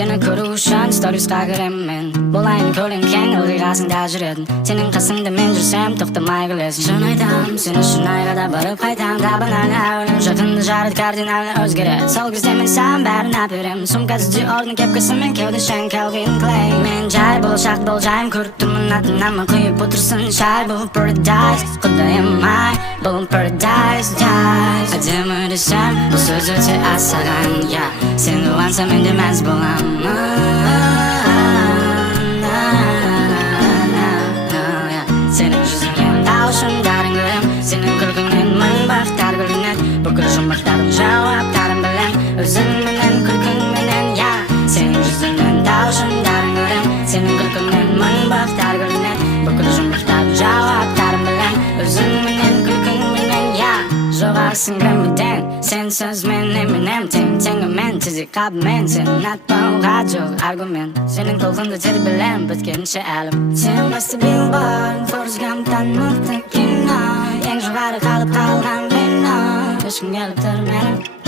Seni көру үшін сторисқа кіремін Болайын көлеңкең ылғи қасыңда жүретін Сенің қасыңда мен жүрсем тоқтамай күлесің Шын айтам, сен үшін айға барып қайтам Табынан әуілім жақынды жарыт кардинально өзгереді Сол кезде мен саған бәрін әперем Сумкасы Dior'дың кепкасымен кеудешең Calvin Klein Мен жай болашақ болжайым көріп тұрмын атынама құйып отырсын шай Бұл paradise, құдайым ай Бұл paradise, әдемі десем бұл сөз өте асаған Сен уанса мен де мәз болам Сенің жүзіңнен таушымдарын көрем Сенің күлкіңнен мың бақтар көрінет Бүкіл жұмбақтардың жауаптарын білем Өзіңменен күлкіңменен Сенің жүзіңнен таушымдарын көрем Сенің күлкіңнен мың бақтар көрінет Бүкіл жұмбақтардың жауаптарын білем Өзіңменен күлкіңменен Жоғарсың грәмбіден Сен сөзмен еменем Тең-теңімен тезек қабымен Сенің атпауға жоқ аргумент Сенің толқынды тербелем Біткенше әлім Сен басты билборд Форрест Гамптан мықты кино Ең жоғары қалып қалған вино Ешкім келіп тұр менің